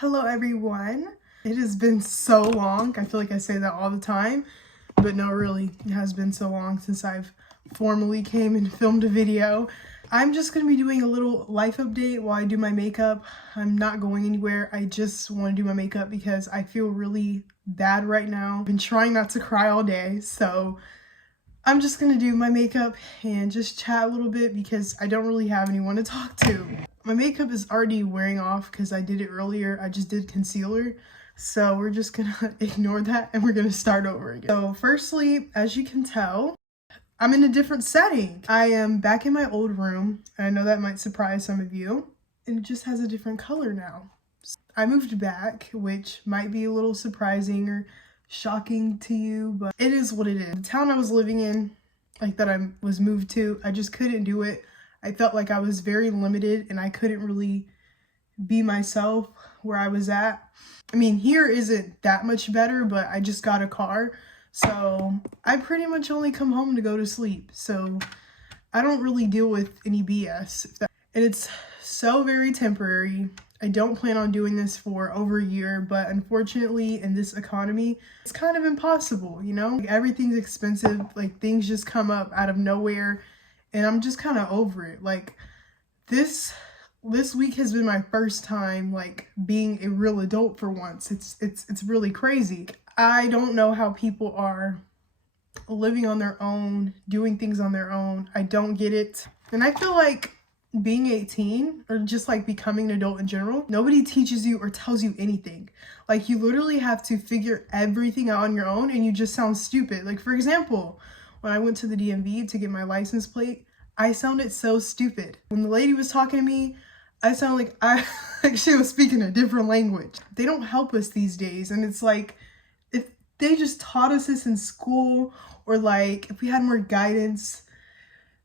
Hello everyone. It has been so long. I feel like I say that all the time, but no, really, it has been so long since I've formally came and filmed a video. I'm just gonna be doing a little life update while I do my makeup. I'm not going anywhere. I just want to do my makeup because I feel really bad right now. I've been trying not to cry all day, so I'm just gonna do my makeup and just chat a little bit because I don't really have anyone to talk to. My makeup is already wearing off because I did it earlier. I just did concealer. So we're just gonna ignore that and we're gonna start over again. So firstly, as you can tell, I'm in a different setting. I am back in my old room. And I know that might surprise some of you. And it just has a different color now. I moved back, which might be a little surprising or shocking to you, but it is what it is. The town I was living in, like that I was moved to, I just couldn't do it. I felt like I was very limited and I couldn't really be myself where I was at. I mean, here isn't that much better, but I just got a car. So I pretty much only come home to go to sleep. So I don't really deal with any BS. And it's so very temporary. I don't plan on doing this for over a year, but unfortunately in this economy, it's kind of impossible, you know? Like, everything's expensive, like things just come up out of nowhere and I'm just kind of over it. Like this week has been my first time like being a real adult for once. It's really crazy. I don't know how people are living on their own, doing things on their own. I don't get it. And I feel like being 18 or just like becoming an adult in general, nobody teaches you or tells you anything. Like you literally have to figure everything out on your own and you just sound stupid. Like for example, when I went to the DMV to get my license plate, I sounded so stupid. When the lady was talking to me, I sounded like she was speaking a different language. They don't help us these days. And it's like, if they just taught us this in school, or like if we had more guidance,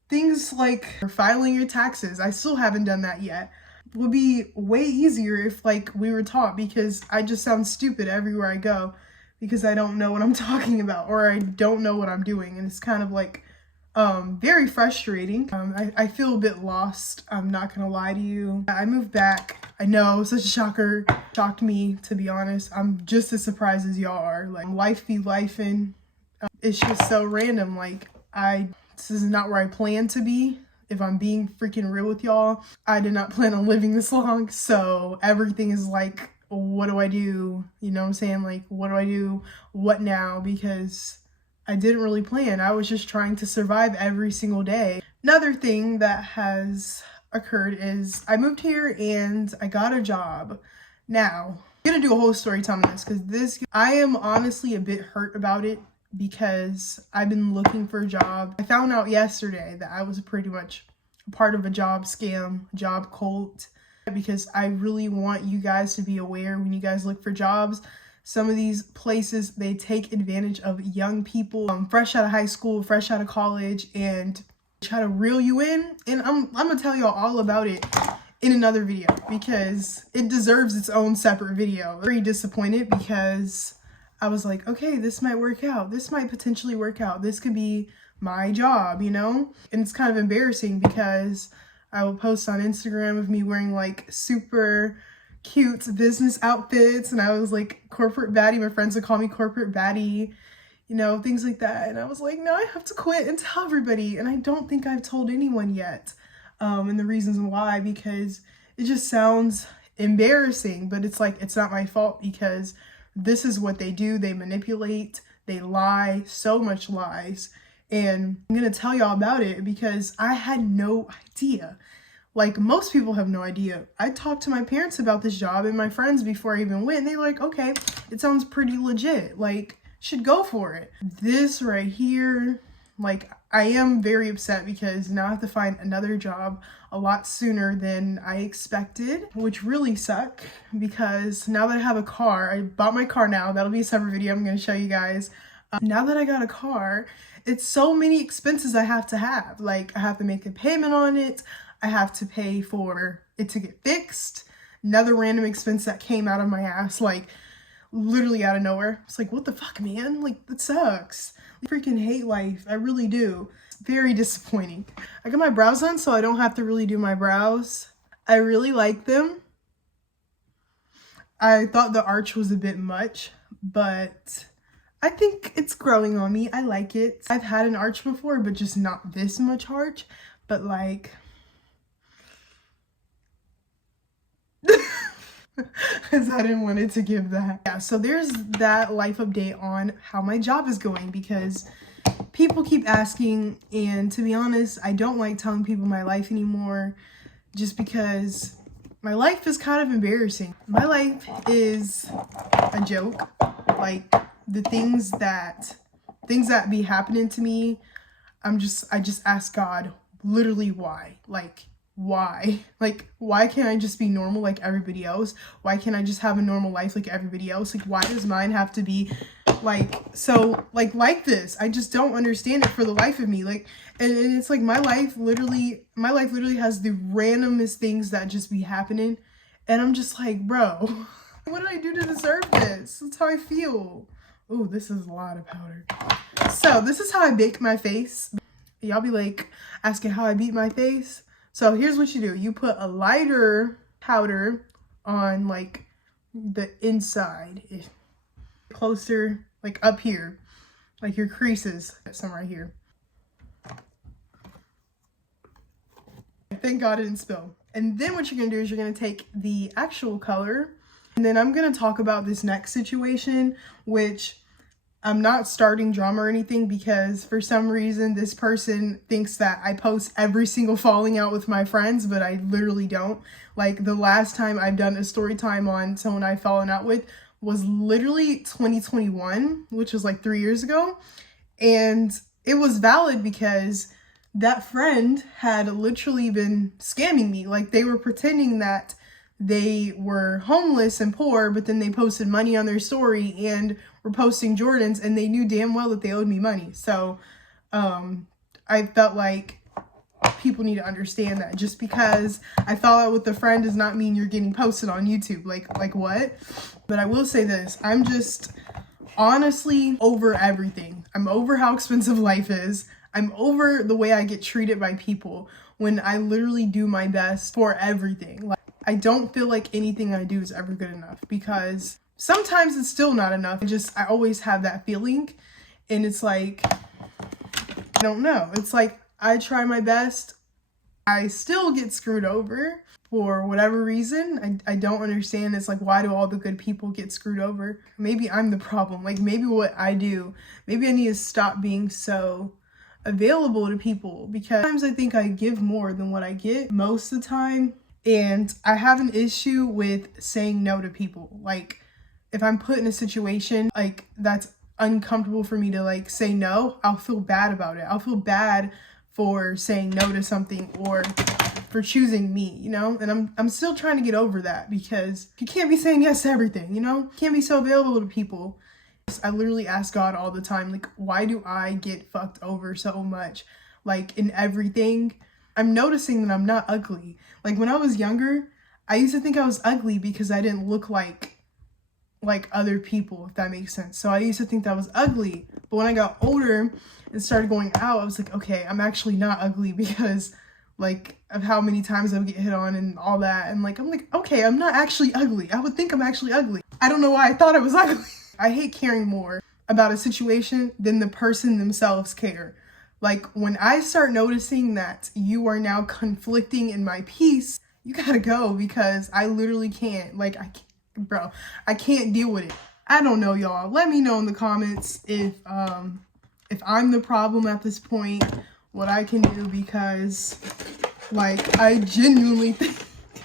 things like filing your taxes, I still haven't done that yet, would be way easier if like we were taught, because I just sound stupid everywhere I go because I don't know what I'm talking about or I don't know what I'm doing. And it's kind of like very frustrating. I feel a bit lost. I'm not gonna lie to you. I moved back. I know, such a shocker. Shocked me, to be honest. I'm just as surprised as y'all are. Like life be lifing. It's just so random. Like this is not where I plan to be. If I'm being freaking real with y'all, I did not plan on living this long. So everything is like, what do I do? You know what I'm saying? Like, what do I do? What now? Because I didn't really plan. I was just trying to survive every single day. Another thing that has occurred is I moved here and I got a job. Now, I'm gonna do a whole story time on this because I am honestly a bit hurt about it because I've been looking for a job. I found out yesterday that I was pretty much part of a job scam, job cult, because I really want you guys to be aware when you guys look for jobs. Some of these places, they take advantage of young people, fresh out of high school, fresh out of college, and try to reel you in. And I'm gonna tell y'all all about it in another video because it deserves its own separate video. Very disappointed because I was like, okay, this might work out. This might potentially work out. This could be my job, you know? And it's kind of embarrassing because I will post on Instagram of me wearing like super cute business outfits and I was like corporate baddie. My friends would call me corporate baddie, you know, things like that. And I was like, no, I have to quit and tell everybody. And I don't think I've told anyone yet. And the reasons why, because it just sounds embarrassing, but it's like, it's not my fault because this is what they do. They manipulate, they lie, so much lies. And I'm gonna tell y'all about it because I had no idea. Like most people have no idea. I talked to my parents about this job and my friends before I even went. And they're like, okay, it sounds pretty legit. Like, should go for it. This right here, like I am very upset because now I have to find another job a lot sooner than I expected, which really suck because now that I have a car, I bought my car now. That'll be a separate video I'm going to show you guys. Now that I got a car, it's so many expenses I have to have. Like I have to make a payment on it. I have to pay for it to get fixed. Another random expense that came out of my ass, like literally out of nowhere. It's like, what the fuck, man? Like, that sucks. I freaking hate life. I really do. It's very disappointing. I got my brows done so I don't have to really do my brows. I really like them. I thought the arch was a bit much, but I think it's growing on me. I like it. I've had an arch before, but just not this much arch. But like, because I didn't want it to give that. Yeah, so there's that life update on how my job is going, because people keep asking, and to be honest, I don't like telling people my life anymore, just because my life is kind of embarrassing. My life is a joke. Like, the things that be happening to me, I just ask God, literally, why? Like, why? Like, why can't I just be normal like everybody else? Why can't I just have a normal life like everybody else? Like, why does mine have to be like so like this? I just don't understand it for the life of me. Like, and it's like my life literally has the randomest things that just be happening, and I'm just like, bro, what did I do to deserve this? That's how I feel. Oh, this is a lot of powder. So this is how I bake my face. Y'all be like asking how I beat my face. So here's what you do. You put a lighter powder on like the inside, closer, like up here, like your creases, some right here. Thank God it didn't spill. And then what you're gonna do is you're gonna take the actual color, and then I'm gonna talk about this next situation, which I'm not starting drama or anything, because for some reason this person thinks that I post every single falling out with my friends, but I literally don't. Like, the last time I've done a story time on someone I've fallen out with was literally 2021, which was like 3 years ago. And it was valid because that friend had literally been scamming me. Like, they were pretending that they were homeless and poor, but then they posted money on their story and were posting Jordans, and they knew damn well that they owed me money. So I felt like people need to understand that just because I fell out with a friend does not mean you're getting posted on YouTube. Like what? But I will say this, I'm just honestly over everything. I'm over how expensive life is. I'm over the way I get treated by people when I literally do my best for everything. Like, I don't feel like anything I do is ever good enough, because sometimes it's still not enough. I always have that feeling, and it's like, I don't know. It's like, I try my best. I still get screwed over for whatever reason. I don't understand. It's like, why do all the good people get screwed over? Maybe I'm the problem. Like, maybe what I do, maybe I need to stop being so available to people, because sometimes I think I give more than what I get most of the time. And I have an issue with saying no to people. Like, if I'm put in a situation like that's uncomfortable for me to like say no, I'll feel bad about it. I'll feel bad for saying no to something or for choosing me, you know? And I'm still trying to get over that, because you can't be saying yes to everything, you know? You can't be so available to people. I literally ask God all the time, like, why do I get fucked over so much? Like, in everything. I'm noticing that I'm not ugly. Like, when I was younger, I used to think I was ugly because I didn't look like other people, if that makes sense. So I used to think that I was ugly. But when I got older and started going out, I was like, okay, I'm actually not ugly, because like of how many times I would get hit on and all that. And like, I'm like, okay, I'm not actually ugly. I would think I'm actually ugly. I don't know why I thought I was ugly. I hate caring more about a situation than the person themselves care. Like, when I start noticing that you are now conflicting in my peace, you gotta go, because I literally can't. Like, I can't deal with it. I don't know, y'all. Let me know in the comments if I'm the problem at this point, what I can do, because like, I genuinely think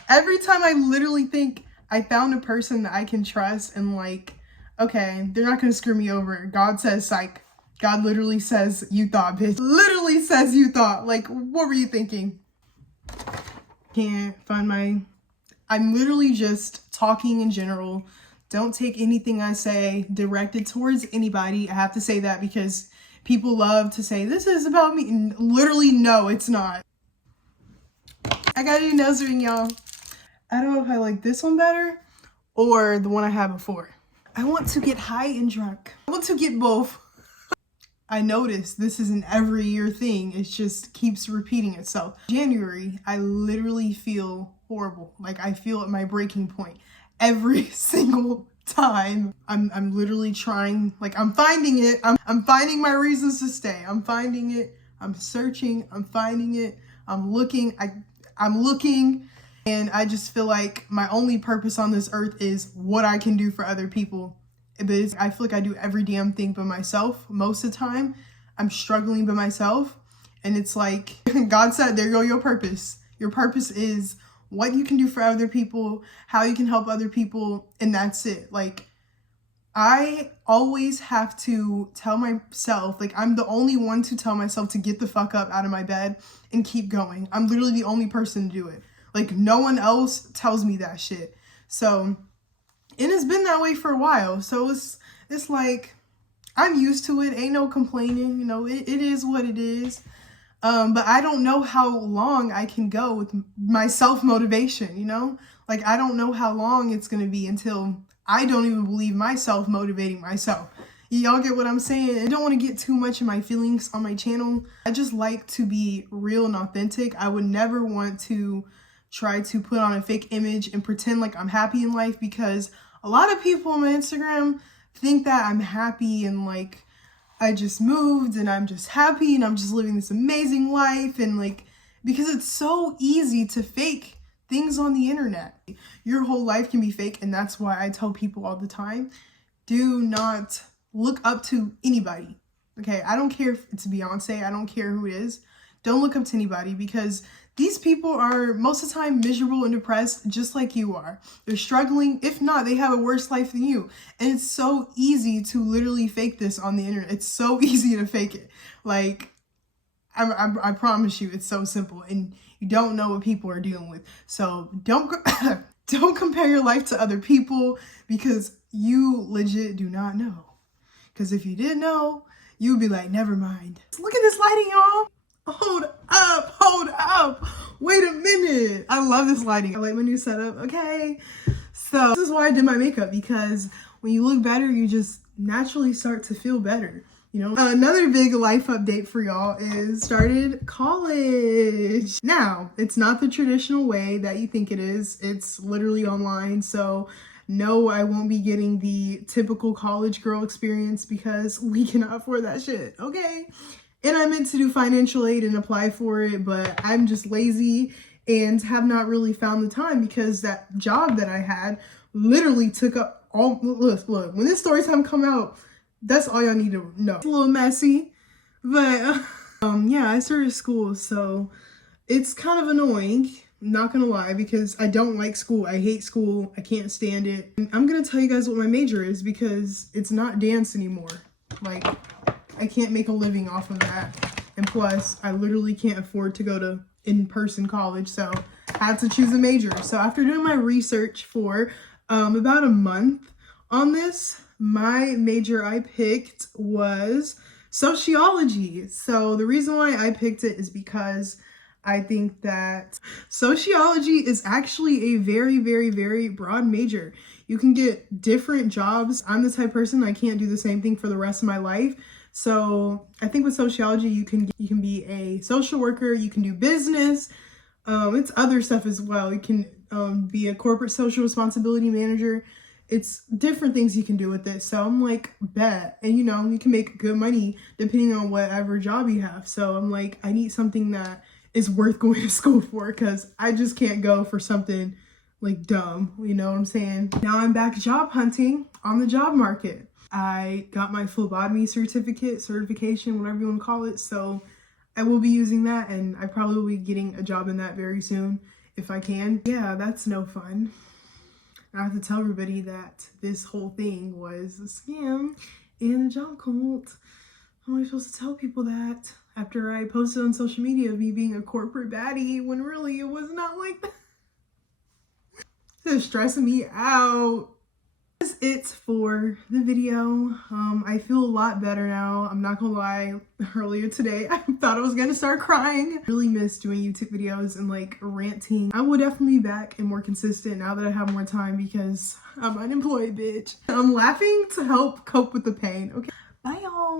every time I literally think I found a person that I can trust and like, okay, they're not gonna screw me over. God says, psych. God literally says, you thought, bitch. Literally says, you thought. Like, what were you thinking? Can't find I'm literally just talking in general. Don't take anything I say directed towards anybody. I have to say that because people love to say, this is about me. And literally, no, it's not. I got a new nose ring, y'all. I don't know if I like this one better or the one I had before. I want to get high and drunk. I want to get both. I noticed this is an every year thing. It just keeps repeating itself. January, I literally feel horrible. Like, I feel at my breaking point. every single time. I'm literally trying, like, I'm finding it. I'm finding my reasons to stay. I'm finding it. I'm searching. I'm finding it. I'm looking. I'm looking. And I just feel like my only purpose on this earth is what I can do for other people. But I feel like I do every damn thing by myself. Most of the time, I'm struggling by myself. And it's like, God said, there go your purpose. Your purpose is what you can do for other people, how you can help other people, and that's it. Like, I always have to tell myself, like, I'm the only one to tell myself to get the fuck up out of my bed and keep going. I'm literally the only person to do it. Like, no one else tells me that shit. So, and it's been that way for a while. So it's like, I'm used to it. Ain't no complaining. You know, it is what it is. But I don't know how long I can go with my self-motivation, you know? Like, I don't know how long it's going to be until I don't even believe myself motivating myself. Y'all get what I'm saying? I don't want to get too much in my feelings on my channel. I just like to be real and authentic. I would never want to try to put on a fake image and pretend like I'm happy in life, because a lot of people on my Instagram think that I'm happy and like I just moved and I'm just happy and I'm just living this amazing life, and like, because it's so easy to fake things on the internet. Your whole life can be fake, and that's why I tell people all the time, do not look up to anybody. Okay, I don't care if it's Beyonce, I don't care who it is. Don't look up to anybody, because these people are most of the time miserable and depressed just like you are. They're struggling. If not, they have a worse life than you. And it's so easy to literally fake this on the internet. It's so easy to fake it. Like, I promise you, it's so simple. And you don't know what people are dealing with. So don't compare your life to other people, because you legit do not know. Because if you did know, you would be like, never mind. Look at this lighting, y'all. Hold up, wait a minute. I love this lighting. I like my new setup. Okay, so this is why I did my makeup, because when you look better, you just naturally start to feel better, you know. Another big life update for y'all is started college. Now, it's not the traditional way that you think it is. It's literally online. So no, I won't be getting the typical college girl experience, because we cannot afford that shit. Okay. And I meant to do financial aid and apply for it, but I'm just lazy and have not really found the time, because that job that I had literally took up all, look, when this story time come out, that's all y'all need to know. It's a little messy, but yeah, I started school, so it's kind of annoying, not gonna lie, because I don't like school. I hate school. I can't stand it. And I'm gonna tell you guys what my major is, because it's not dance anymore. Like, I can't make a living off of that. And plus, I literally can't afford to go to in-person college, so I had to choose a major. So after doing my research for about a month on this, my major I picked was sociology. So the reason why I picked it is because I think that sociology is actually a very, very, very broad major. You can get different jobs. I'm the type of person, I can't do the same thing for the rest of my life. So I think with sociology, you can be a social worker, you can do business, it's other stuff as well. You can be a corporate social responsibility manager. It's different things you can do with it. So I'm like, bet. And you know, you can make good money depending on whatever job you have. So I'm like, I need something that is worth going to school for, because I just can't go for something like dumb, you know what I'm saying? Now I'm back job hunting on the job market. I got my phlebotomy certification, whatever you want to call it. So I will be using that, and I probably will be getting a job in that very soon if I can. Yeah, that's no fun. I have to tell everybody that this whole thing was a scam and a job cult. How am I supposed to tell people that after I posted on social media of me being a corporate baddie, when really it was not like that? It's stressing me out. That's it for the video. I feel a lot better now. I'm not gonna lie, earlier today I thought I was gonna start crying. I really miss doing YouTube videos and like ranting. I will definitely be back and more consistent now that I have more time, because I'm unemployed, bitch. I'm laughing to help cope with the pain. Okay, bye y'all.